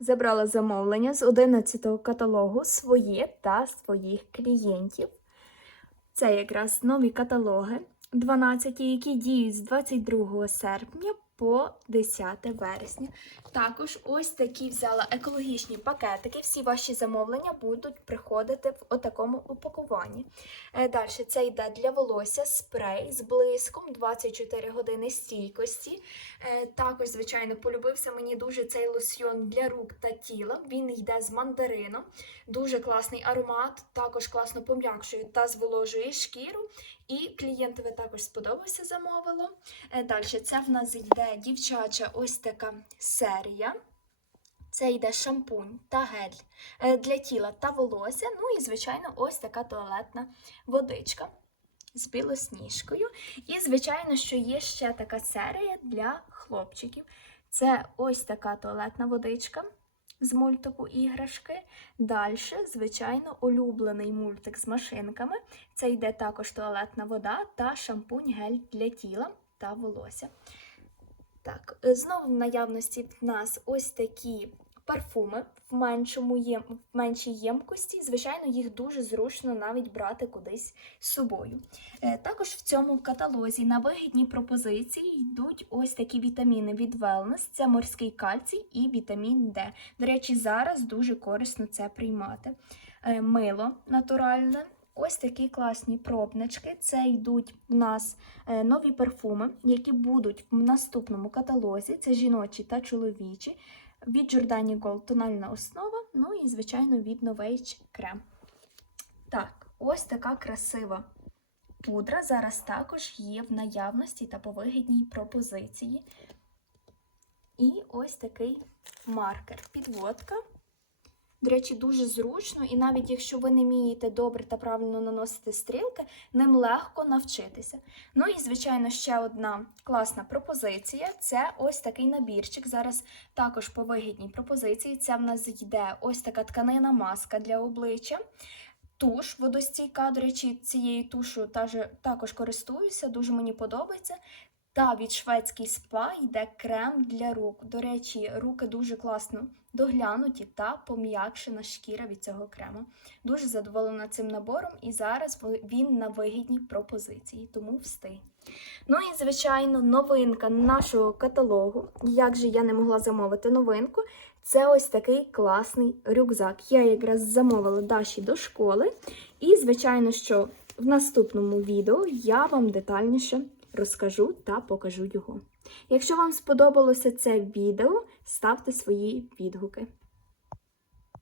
Забрала замовлення з 11-го каталогу своє та своїх клієнтів. Це якраз нові каталоги 12, які діють з 22 серпня по 10 вересня. Також ось такі взяла екологічні пакетики. Всі ваші замовлення будуть приходити в отакому упакуванні. Далі це йде для волосся спрей з блиском 24 години стійкості. Е, Також, звичайно, полюбився мені дуже цей лосьйон для рук та тіла. Він йде з мандарином. Дуже класний аромат, також класно пом'якшує та зволожує шкіру. І клієнтові також сподобався замовило. Далі це в нас йде дівчача ось така серія. Це йде шампунь та гель е, для тіла та волосся. Ну і, звичайно, ось така туалетна водичка з білосніжкою. І, звичайно, що є ще така серія для хлопчиків. Це ось така туалетна водичка з мультику іграшки. Далі, звичайно, улюблений мультик з машинками. Це йде також туалетна вода та шампунь гель для тіла та волосся. Так, е, знову в наявності в нас ось такі парфуми в, меншому єм... в меншій ємкості. Звичайно, їх дуже зручно навіть брати кудись з собою. Е, Також в цьому каталозі на вигідні пропозиції йдуть ось такі вітаміни від Wellness. Це морський кальцій і вітамін Д. До речі, зараз дуже корисно це приймати. Е, Мило натуральне. Ось такі класні пробнички. Це йдуть в нас е, нові парфуми, які будуть в наступному каталозі. Це жіночі та чоловічі. Від Giordani Gold тональна основа, ну і, звичайно, від Novage крем. Так, ось така красива пудра зараз також є в наявності та по вигідній пропозиції. І ось такий маркер. Підводка. До речі, дуже зручно, і навіть якщо ви не вмієте добре та правильно наносити стрілки, ним легко навчитися. Ну і, звичайно, ще одна класна пропозиція це ось такий набірчик. Зараз також по вигідній пропозиції. Це в нас йде ось така тканина маска для обличчя. Туш водостійка, до речі, цією тушу також користуюся, дуже мені подобається. Та від шведський спа йде крем для рук. До речі, руки дуже класно доглянуті та пом'якшена шкіра від цього крему. Дуже задоволена цим набором, і зараз він на вигідній пропозиції, тому встиг. Ну і, звичайно, новинка нашого каталогу. Як же я не могла замовити новинку? Це ось такий класний рюкзак. Я якраз замовила Даші до школи. І, звичайно, що в наступному відео я вам детальніше розкажу та покажу його. Якщо вам сподобалося це відео, ставте свої відгуки.